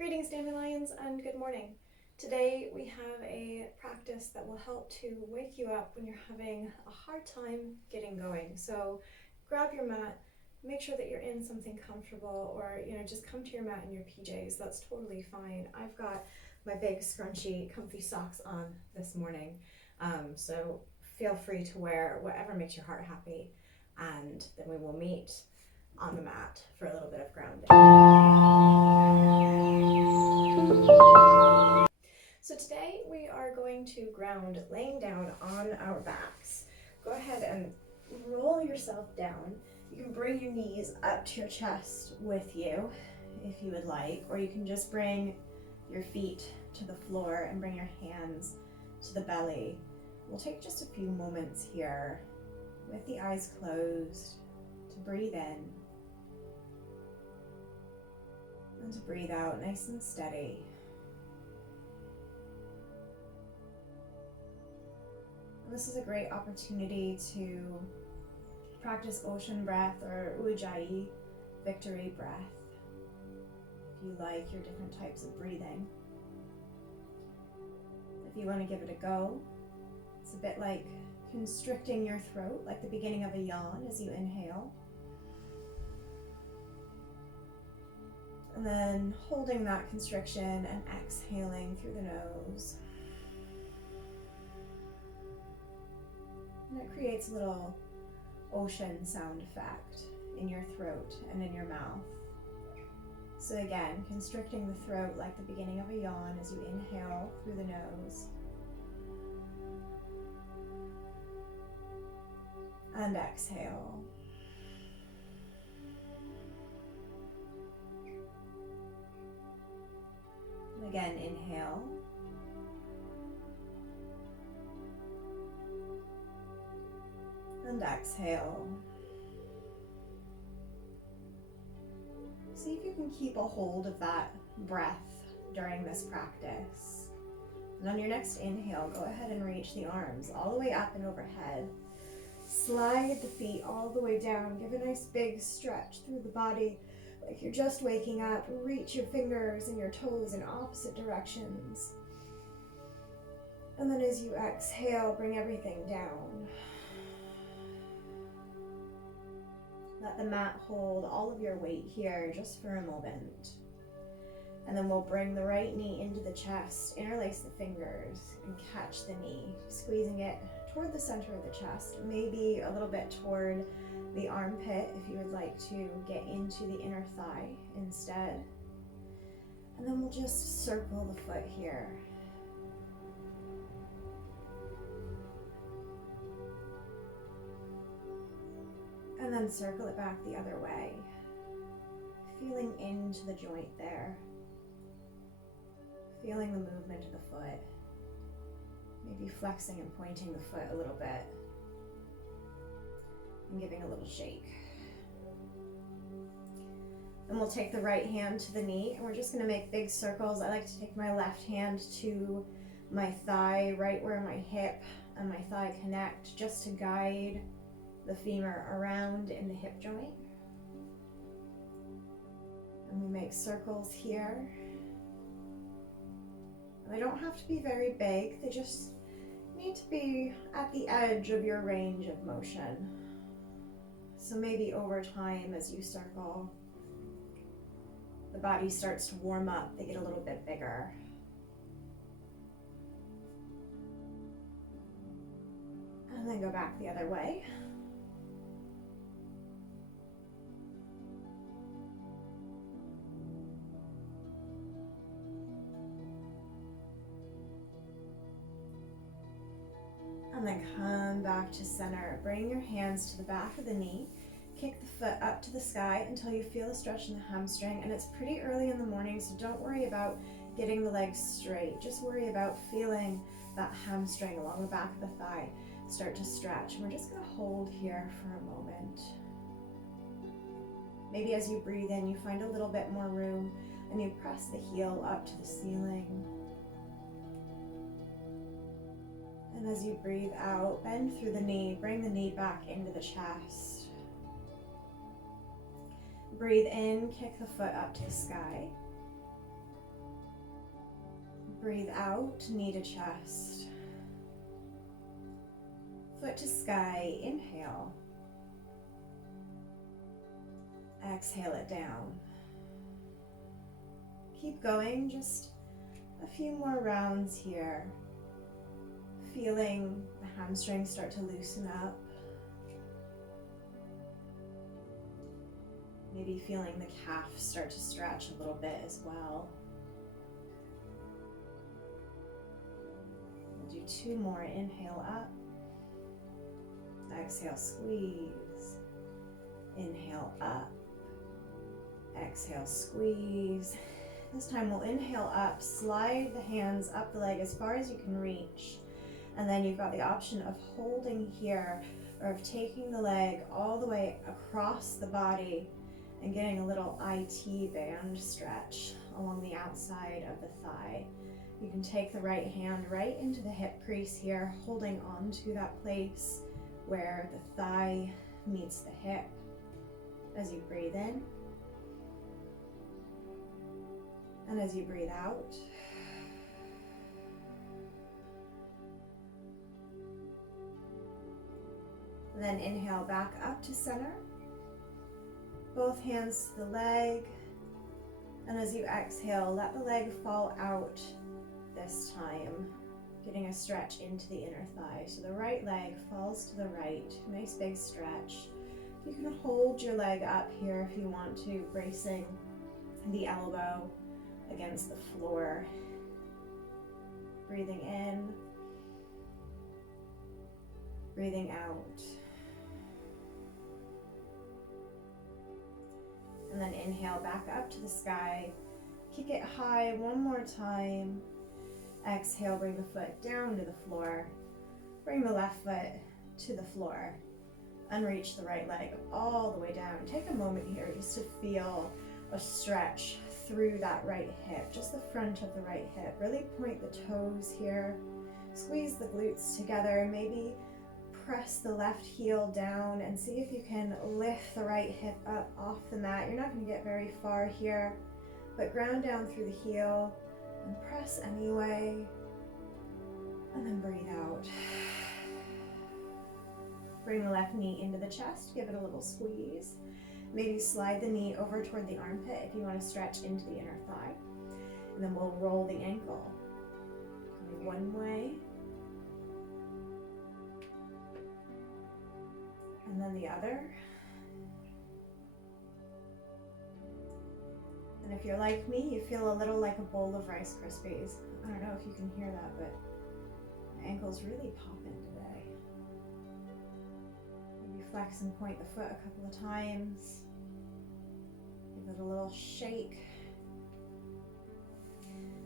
Greetings, Dandelions, and good morning. Today we have a practice that will help to wake you up when you're having a hard time getting going. So grab your mat, make sure that you're in something comfortable, or just come to your mat in your PJs. That's totally fine. I've got my big scrunchy comfy socks on this morning, so feel free to wear whatever makes your heart happy, and then we will meet on the mat for a little bit of grounding. So today we are going to ground laying down on our backs. Go ahead and roll yourself down. You can bring your knees up to your chest with you if you would like, or you can just bring your feet to the floor and bring your hands to the belly. We'll take just a few moments here with the eyes closed to breathe in and to breathe out nice and steady. This is a great opportunity to practice ocean breath or ujjayi, victory breath, if you like your different types of breathing. If you want to give it a go, it's a bit like constricting your throat, like the beginning of a yawn as you inhale. And then holding that constriction and exhaling through the nose. And it creates a little ocean sound effect in your throat and in your mouth. So again, constricting the throat like the beginning of a yawn as you inhale through the nose. And exhale. And again, inhale. And exhale. See if you can keep a hold of that breath during this practice. And on your next inhale, go ahead and reach the arms all the way up and overhead. Slide the feet all the way down. Give a nice big stretch through the body like you're just waking up. Reach your fingers and your toes in opposite directions. And then as you exhale, bring everything down. Let the mat hold all of your weight here just for a moment. And then we'll bring the right knee into the chest, interlace the fingers, and catch the knee, squeezing it toward the center of the chest, maybe a little bit toward the armpit if you would like to get into the inner thigh instead. And then we'll just circle the foot here. And then circle it back the other way, feeling into the joint there, feeling the movement of the foot, maybe flexing and pointing the foot a little bit, and giving a little shake. Then we'll take the right hand to the knee, and we're just going to make big circles. I like to take my left hand to my thigh, right where my hip and my thigh connect, just to guide the femur around in the hip joint. And we make circles here. And they don't have to be very big, they just need to be at the edge of your range of motion. So maybe over time as you circle, the body starts to warm up, they get a little bit bigger. And then go back the other way. And then come back to center. Bring your hands to the back of the knee. Kick the foot up to the sky until you feel a stretch in the hamstring. And it's pretty early in the morning, so don't worry about getting the legs straight. Just worry about feeling that hamstring along the back of the thigh start to stretch. And we're just going to hold here for a moment. Maybe as you breathe in, you find a little bit more room and you press the heel up to the ceiling. And as you breathe out, bend through the knee, bring the knee back into the chest. Breathe in, kick the foot up to the sky. Breathe out, knee to chest. Foot to sky, inhale. Exhale it down. Keep going, just a few more rounds here. Feeling the hamstrings start to loosen up. Maybe feeling the calf start to stretch a little bit as well. We'll do 2 more. Inhale up. Exhale, squeeze. Inhale up. Exhale, squeeze. This time we'll inhale up, slide the hands up the leg as far as you can reach. And then you've got the option of holding here or of taking the leg all the way across the body and getting a little IT band stretch along the outside of the thigh. You can take the right hand right into the hip crease here, holding on to that place where the thigh meets the hip as you breathe in. And as you breathe out, then inhale back up to center. Both hands to the leg. And as you exhale, let the leg fall out this time, getting a stretch into the inner thigh. So the right leg falls to the right, nice big stretch. You can hold your leg up here if you want to, bracing the elbow against the floor. Breathing in, breathing out. And then inhale back up to the sky. Kick it high one more time. Exhale, bring the foot down to the floor. Bring the left foot to the floor. Unreach the right leg all the way down. Take a moment here just to feel a stretch through that right hip, just the front of the right hip. Really point the toes here. Squeeze the glutes together. Maybe press the left heel down and see if you can lift the right hip up off the mat. You're not going to get very far here, but ground down through the heel and press anyway. And then breathe out. Bring the left knee into the chest, give it a little squeeze. Maybe slide the knee over toward the armpit if you want to stretch into the inner thigh. And then we'll roll the ankle. One way. And then the other. And if you're like me, you feel a little like a bowl of Rice Krispies. I don't know if you can hear that, but my ankle's really popping today. Maybe flex and point the foot a couple of times. Give it a little shake.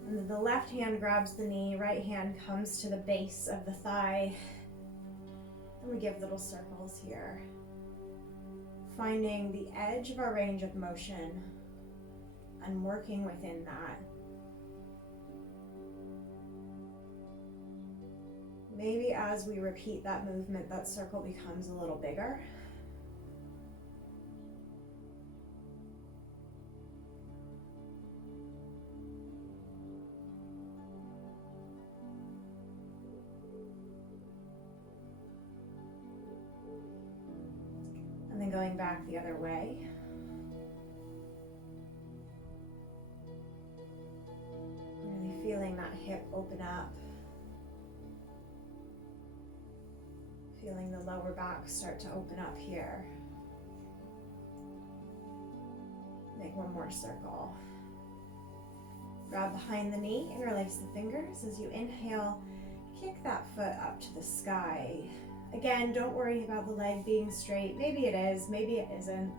And then the left hand grabs the knee, right hand comes to the base of the thigh. And we give little circles here, finding the edge of our range of motion and working within that. Maybe as we repeat that movement, that circle becomes a little bigger. And then going back the other way. Really feeling that hip open up. Feeling the lower back start to open up here. Make one more circle. Grab behind the knee, interlace the fingers. As you inhale, kick that foot up to the sky. Again, don't worry about the leg being straight. Maybe it is, maybe it isn't.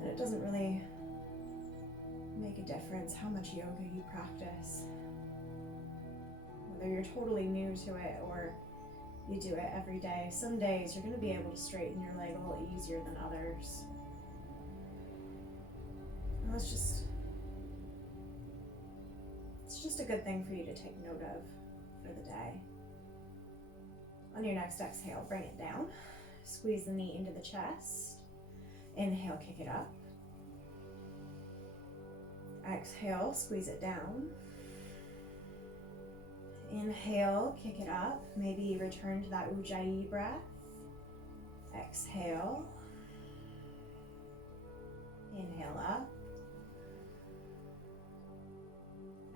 And it doesn't really make a difference how much yoga you practice. Whether you're totally new to it or you do it every day. Some days you're going to be able to straighten your leg a little easier than others. And it's just a good thing for you to take note of for the day. On your next exhale, bring it down. Squeeze the knee into the chest. Inhale, kick it up. Exhale, squeeze it down. Inhale, kick it up. Maybe return to that Ujjayi breath. Exhale. Inhale up.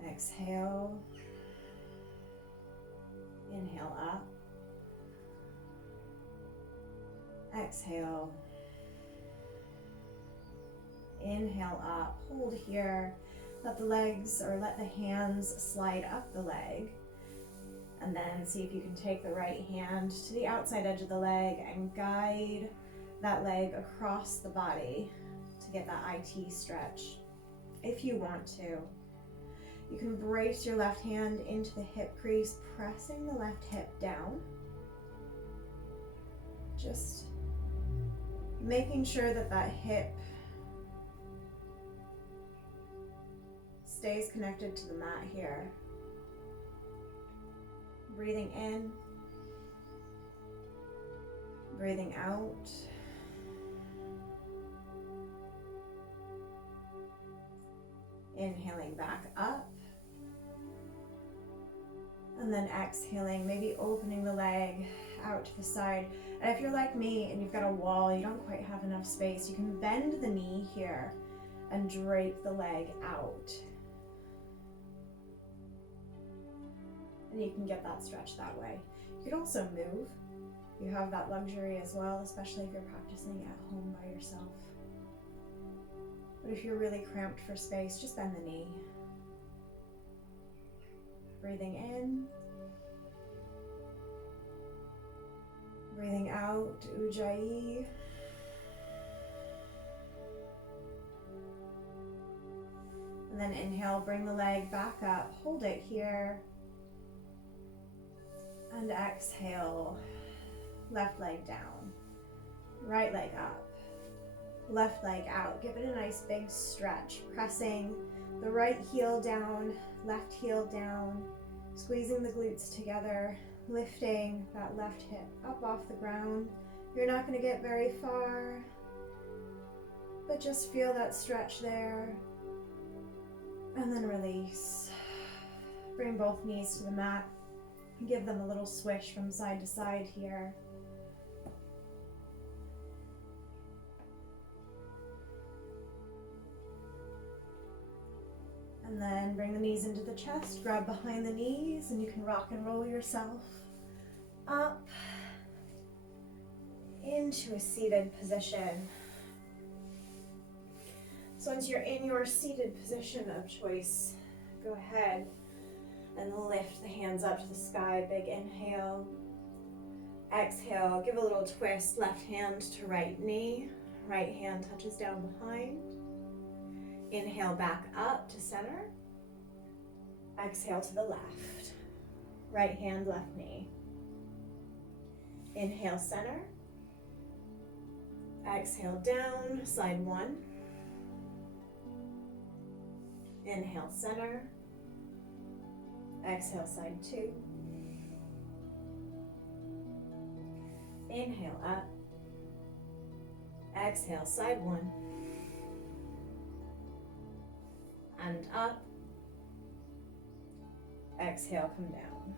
Exhale. Inhale up. Exhale. Inhale up. Hold here. Let the legs or let the hands slide up the leg. And then see if you can take the right hand to the outside edge of the leg and guide that leg across the body to get that IT stretch. If you want to, you can brace your left hand into the hip crease, pressing the left hip down. Just making sure that that hip stays connected to the mat here. Breathing in, breathing out. Inhaling back up. And then exhaling, maybe opening the leg out to the side. And if you're like me and you've got a wall, you don't quite have enough space, you can bend the knee here and drape the leg out. And you can get that stretch that way. You could also move. You have that luxury as well, especially if you're practicing at home by yourself. But if you're really cramped for space, just bend the knee. Breathing in. Breathing out, Ujjayi. And then inhale, bring the leg back up, hold it here. And exhale, left leg down, right leg up, left leg out. Give it a nice big stretch, pressing the right heel down, left heel down, squeezing the glutes together, lifting that left hip up off the ground. You're not going to get very far, but just feel that stretch there. And then release. Bring both knees to the mat. Give them a little swish from side to side here. And then bring the knees into the chest, grab behind the knees, and you can rock and roll yourself up into a seated position. So once you're in your seated position of choice, go ahead and lift the hands up to the sky. Big inhale. Exhale, give a little twist. Left hand to right knee. Right hand touches down behind. Inhale back up to center. Exhale to the left. Right hand, left knee. Inhale, center. Exhale down, side one. Inhale, center. Exhale, side two. Inhale up. Exhale, side one. And up. Exhale, come down.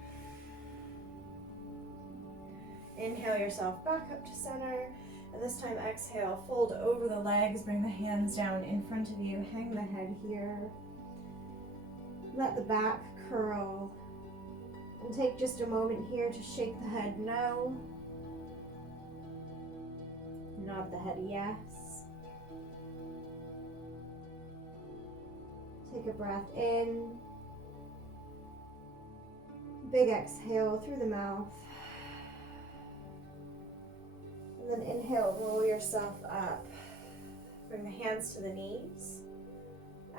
Inhale yourself back up to center. And this time exhale, fold over the legs, bring the hands down in front of you, hang the head here. Let the back curl. And take just a moment here to shake the head no. Nod the head yes. Take a breath in. Big exhale through the mouth. And then inhale, roll yourself up. Bring the hands to the knees.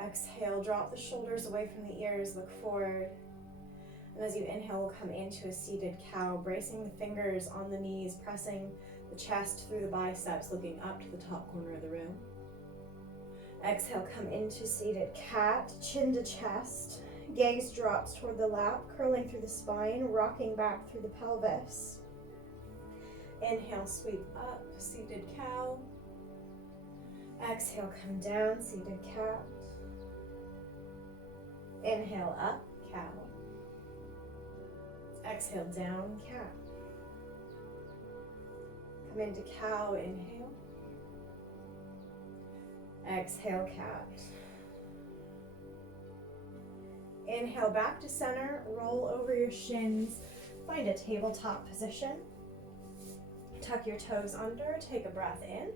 Exhale, drop the shoulders away from the ears, look forward. And as you inhale, we'll come into a seated cow, bracing the fingers on the knees, pressing the chest through the biceps, looking up to the top corner of the room. Exhale, come into seated cat, chin to chest. Gaze drops toward the lap, curling through the spine, rocking back through the pelvis. Inhale, sweep up, seated cow. Exhale, come down, seated cat. Inhale, up, cow. Exhale, down cat. Come into cow, inhale. Exhale, cat. Inhale back to center, roll over your shins, find a tabletop position. Tuck your toes under, take a breath in.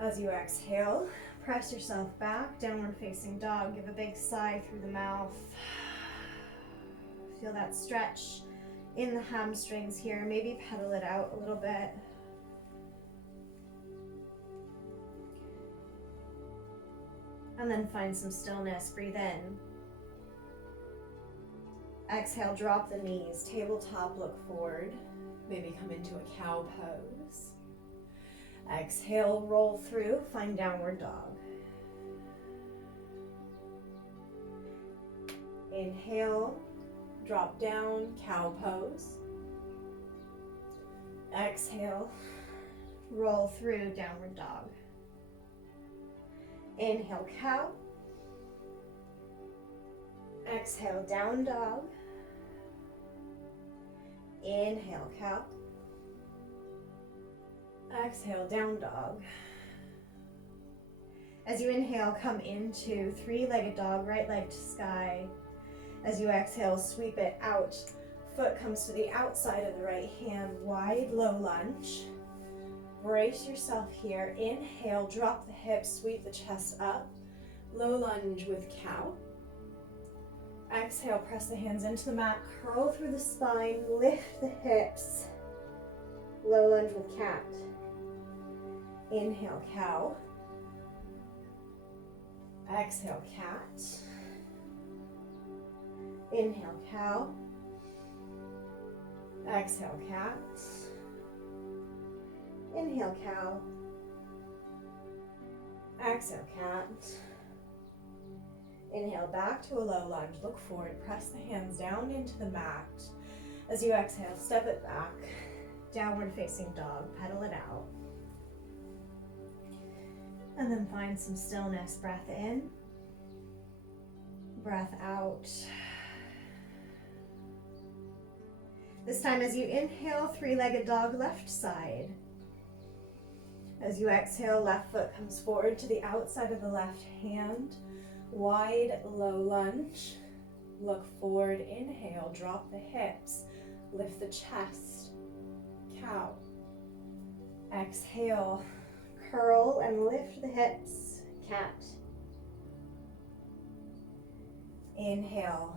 As you exhale, press yourself back, downward facing dog. Give a big sigh through the mouth. Feel that stretch in the hamstrings here. Maybe pedal it out a little bit. And then find some stillness, breathe in. Exhale, drop the knees, tabletop, look forward. Maybe come into a cow pose. Exhale, roll through, find downward dog. Inhale, drop down, cow pose. Exhale, roll through, downward dog. Inhale, cow. Exhale, down dog. Inhale, cow. Exhale, down dog. As you inhale, come into three-legged dog, right leg to sky. As you exhale, sweep it out. Foot comes to the outside of the right hand, wide, low lunge. Brace yourself here. Inhale, drop the hips, sweep the chest up. Low lunge with cow. Exhale, press the hands into the mat, curl through the spine, lift the hips. Low lunge with cat. Inhale, cow. Exhale, cat. Inhale, cow. Exhale, cat. Inhale, cow. Exhale, cat. Inhale, back to a low lunge. Look forward, press the hands down into the mat. As you exhale, step it back. Downward facing dog, pedal it out. And then find some stillness. Breath in, breath out. This time as you inhale, three-legged dog, left side. As you exhale, left foot comes forward to the outside of the left hand. Wide, low lunge. Look forward, inhale, drop the hips. Lift the chest, cow. Exhale, curl and lift the hips, cat. Inhale,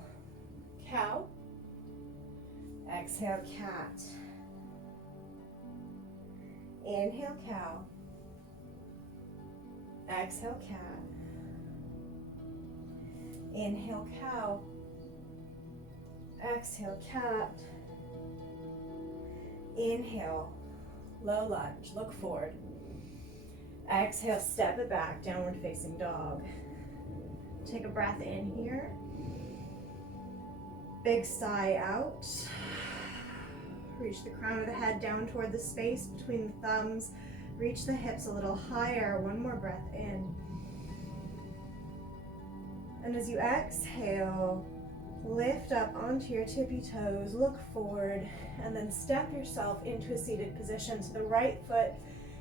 cow. Exhale, cat. Inhale, cow. Exhale, cat. Inhale, cow. Exhale, cat. Inhale, low lunge, look forward. Exhale, step it back, downward facing dog. Take a breath in here. Big sigh out. Reach the crown of the head down toward the space between the thumbs. Reach the hips a little higher. One more breath in. And as you exhale, lift up onto your tippy toes, look forward, and then step yourself into a seated position. So the right foot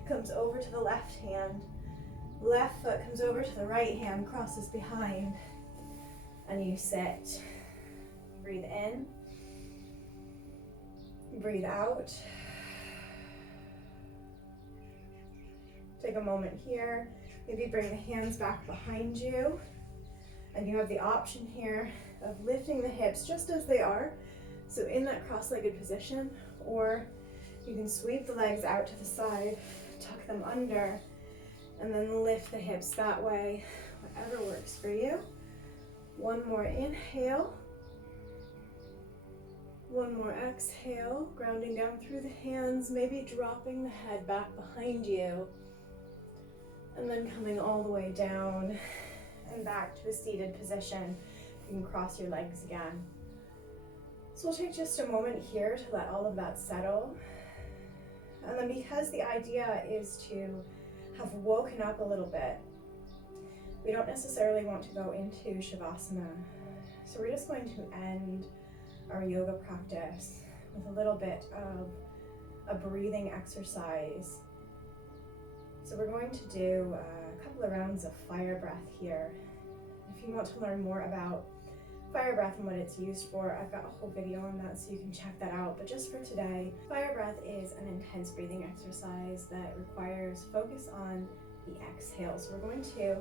comes over to the left hand, left foot comes over to the right hand, crosses behind, and you sit. Breathe in, breathe out. Take a moment here, maybe bring the hands back behind you. And you have the option here of lifting the hips just as they are, so in that cross-legged position, or you can sweep the legs out to the side, tuck them under, and then lift the hips that way, whatever works for you. One more inhale. One more exhale, grounding down through the hands, maybe dropping the head back behind you, and then coming all the way down and back to a seated position. You can cross your legs again. So we'll take just a moment here to let all of that settle. And then because the idea is to have woken up a little bit, we don't necessarily want to go into Shavasana. So we're just going to end our yoga practice with a little bit of a breathing exercise. So we're going to do a couple of rounds of fire breath here. If you want to learn more about fire breath and what it's used for, I've got a whole video on that, so you can check that out. But just for today, fire breath is an intense breathing exercise that requires focus on the exhale. So we're going to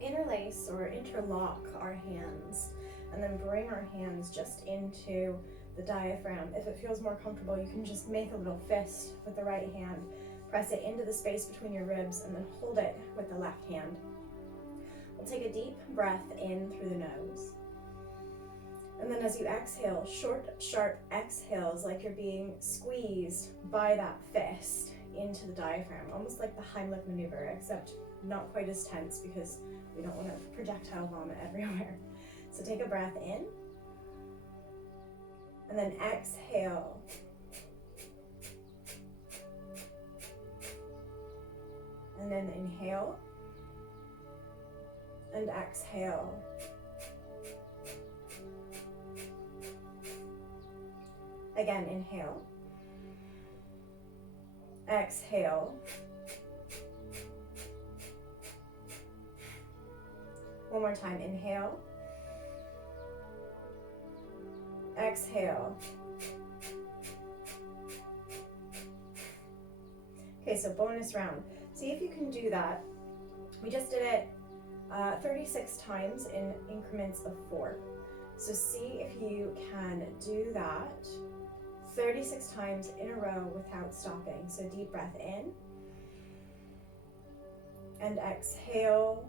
interlace or interlock our hands and then bring our hands just into the diaphragm. If it feels more comfortable, you can just make a little fist with the right hand, press it into the space between your ribs, and then hold it with the left hand. We'll take a deep breath in through the nose. And then as you exhale, short, sharp exhales like you're being squeezed by that fist into the diaphragm, almost like the Heimlich maneuver, except not quite as tense because we don't want to projectile vomit everywhere. So take a breath in, and then exhale. And then inhale, and exhale. Again, inhale, exhale. One more time, inhale, exhale. Okay, so bonus round. See if you can do that. We just did it 36 times in increments of 4. So see if you can do that 36 times in a row without stopping. So deep breath in and exhale.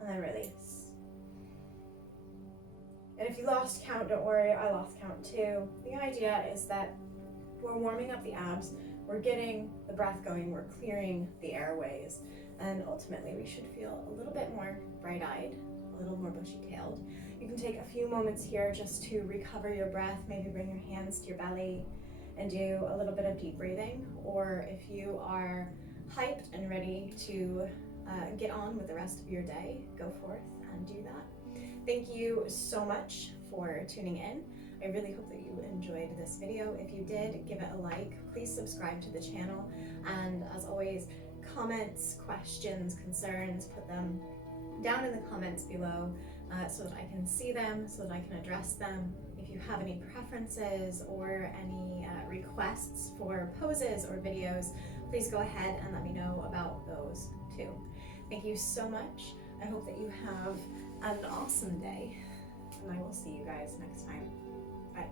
And then release. And if you lost count, don't worry, I lost count too. The idea is that we're warming up the abs, we're getting the breath going, we're clearing the airways, and ultimately we should feel a little bit more bright-eyed, a little more bushy-tailed. You can take a few moments here just to recover your breath, maybe bring your hands to your belly and do a little bit of deep breathing, or if you are hyped and ready to get on with the rest of your day, go forth and do that. Thank you so much for tuning in. I really hope that you enjoyed this video. If you did, give it a like. Please subscribe to the channel. And as always, comments, questions, concerns, put them down in the comments below so that I can see them, so that I can address them. If you have any preferences or any requests for poses or videos, please go ahead and let me know about those too. Thank you so much. I hope that you have an awesome day, and I will see you guys next time. Bye.